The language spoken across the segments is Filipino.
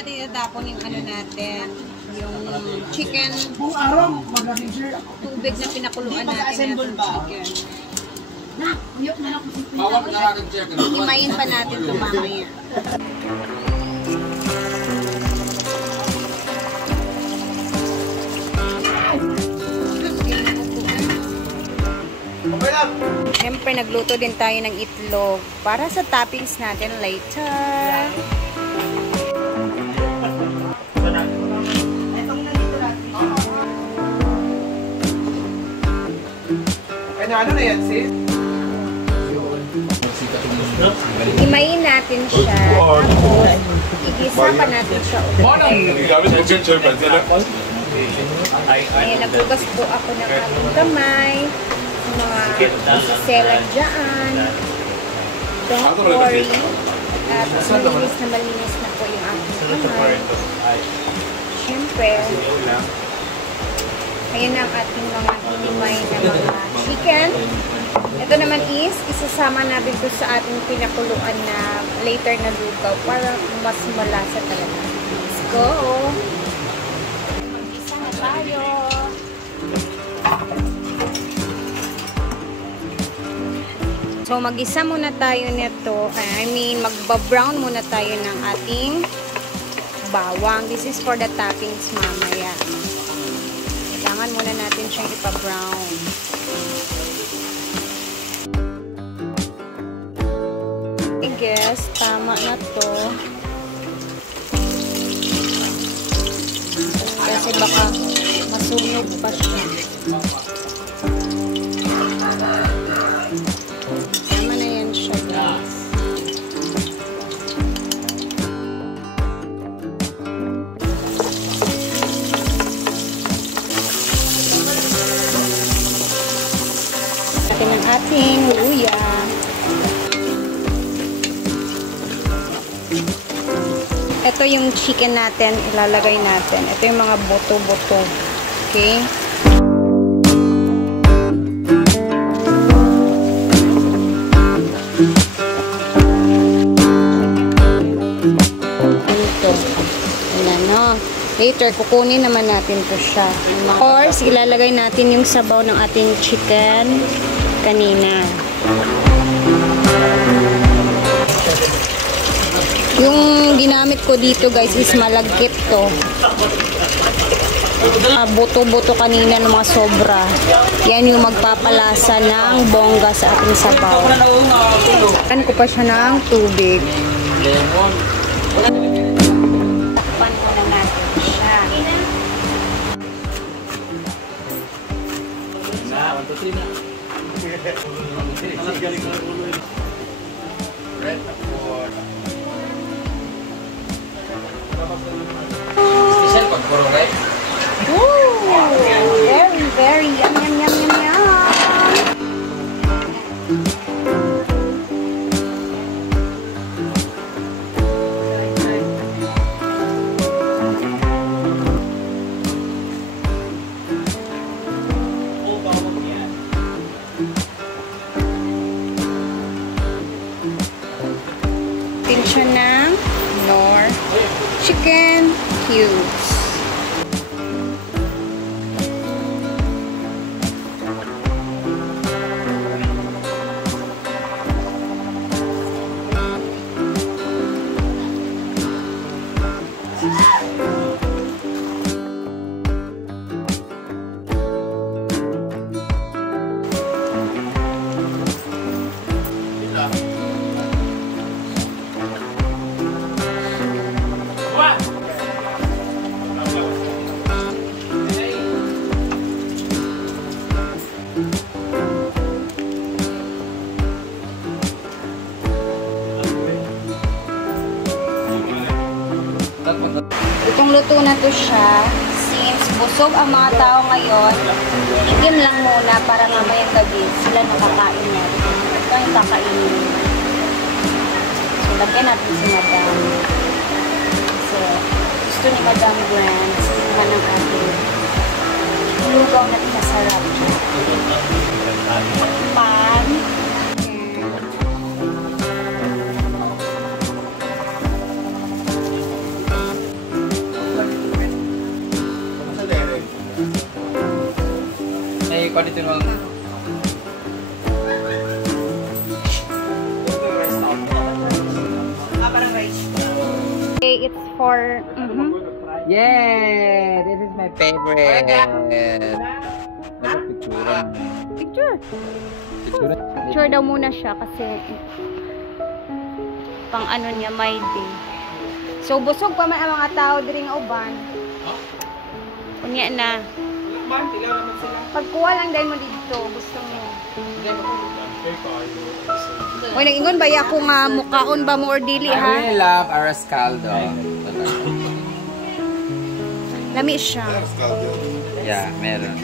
natin itatapon yung ano natin, yung chicken. Tubig na pinakuluan natin yung chicken. Himayin pa natin ito mamaya. Siyempre, nagluto din tayo ng itlog para sa toppings natin later. Ano na yan, sis? Himayin natin siya. Tapos, igisa pa natin siya ulit. Ayan, nagbugas po ako ng aking kamay. Mga isiselan dyan. Don't worry. At malinis na po yung aking kamay. Siyempre, ayan ang ating mga hinimay na mga chicken. Ito naman is, isasama natin ito sa ating pinakuluan na later na lugaw para mas malasa talaga. Let's go! Mag-isa na tayo. So, mag-isa muna tayo nito. Magba-brown muna tayo ng ating bawang. This is for the toppings mamaya. Kailangan muna natin siyang ipa-brown. I guess, tama na to. Kasi baka masunog pa siya. Tama na yan siya, guys. Ng ating luya. Ito yung chicken natin, ilalagay natin. Ito yung mga boto-boto. Okay? Ito. Ayan, no? Later, kukunin naman natin to siya. Of course, ilalagay natin yung sabaw ng ating chicken kanina. Yung ginamit ko dito guys is malagkit to. Buto-buto kanina ng mga sobra. Yan yung magpapalasa ng bongga sa ating sabaw. Takpan ko pa siya ng tubig. Takpan ko na natin siya. Very, very yum, yum, yum, yum, yum. Siya ng Knorr chicken cubes. Lutong-luto na to siya. Since busog ang mga tao ngayon, itim lang muna para mamayang gabi sila nakakain na. Ito yung kakainin. So, lagyan natin si Madam. Kasi gusto ni Madam Gwen, stigma ng ating lugaw na masarap. Pan. pa dito ng... Okay, it's for... Yeah! This is my favorite! Picture. Picture daw muna siya kasi pang ano niya, my day. So, busog pa man ang mga tao diri nga uban. Unya na. Pagkuha lang dahil mo dito, gusto mo. Uy, nag-ingon ba ako nga mukaon ba mo or dili, I ha? really love Arroz Caldo. Lami siya. Yeah, meron.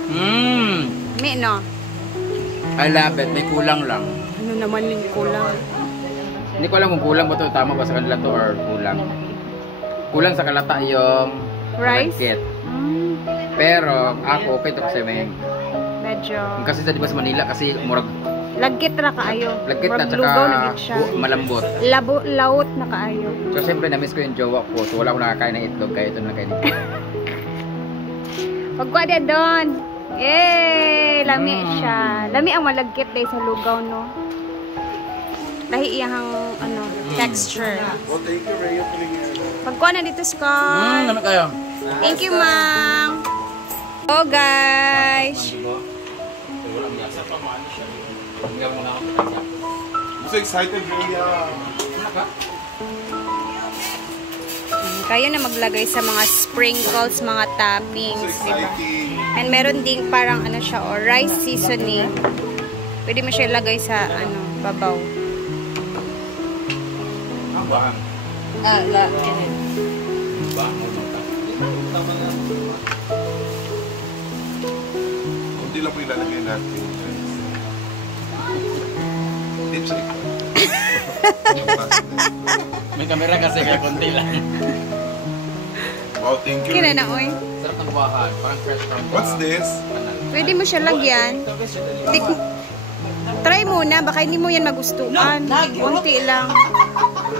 Lami, no? I love it. May kulang lang. Ano naman yung kulang? Hindi ko alam kung kulang ba ito. Tama ba sa kanila to or kulang? Kulang sa kalata yung Rice? malagkit. Pero ako okay to kasi may... Medyo... Kasi sa diba sa Manila kasi murag... Lagkit na kaayo. Lagkit na Murag lugaw na gid siya. malambot. Laut na kaayo. So siyempre na-miss ko yung jowa ko. So wala akong nakakain ng itlog kaya ito na kainin. Pagkuha dia doon. Yay! Lami siya. Lami ang malagkit dahil sa lugaw, no? Lahi iyang ano, texture. Well, thank you, Ray. Pagkuha na dito, Scott. Naman kayo. Thank you, Mang. Oh, guys. I'm so excited, Ray. Kayo na maglagay sa mga sprinkles, mga toppings, So diba? exciting. And meron ding parang ano siya, o rice seasoning. Pwede mo siya ilagay sa ano, babaw. Hindi lang po ilalagay natin. It's like... May camera kasi kaya konti lang. Wow, thank you. Kina na, oy. Sarap ng buwahan. Parang fresh from the... What's this? Pwede mo siya lagyan. Try muna, baka hindi mo yan magustuhan. Kunti lang.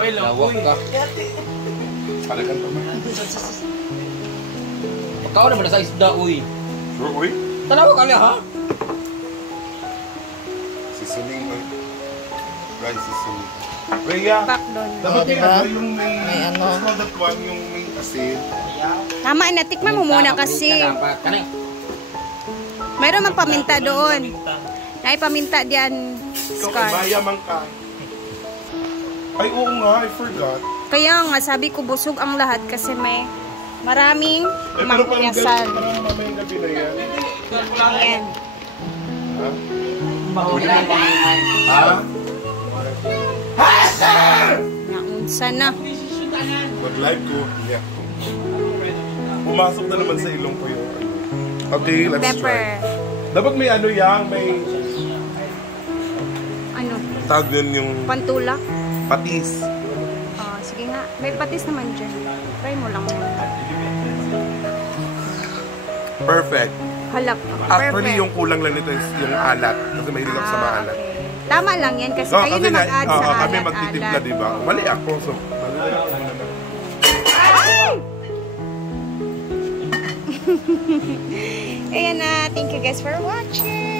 Lawak ka. Talagang naman. Ikaw naman na sa isda, uy. Sure, uy. Tanawa ka ha? Seasoning, uy. Rice seasoning. Rhea, Back doon. dapat yung ano, yung may ano. What's called that one, yung may asin. Tama na, tikman mo muna kasi. Kanay. Mayroon mang paminta doon. Ay, paminta diyan, Ikaw kay Scar. Maya man ka. Ay, oo nga, I forgot. Kaya nga, sabi ko busog ang lahat kasi may maraming Eh, pero parang mangkunyasan. parang mamayang gabi na yan. Ayan. Ha? Naunsa na. Mag-live ko. Yeah. Pumasok na naman sa ilong ko yung ano. Okay, let's Pepper. try. Dapat may ano yang, may Ano? tag yun yung Pantulak? patis. Sige nga. May patis naman dyan. Try mo lang muna. Perfect. Halap. Actually, yung kulang lang nito is yung alat. Kasi mahilig ako sa maalat. Okay. Tama lang yan kasi No, kayo kasi na mag-add sa alat. kami magtitimpla, di ba? Mali ako. So, Ayan na. Thank you guys for watching.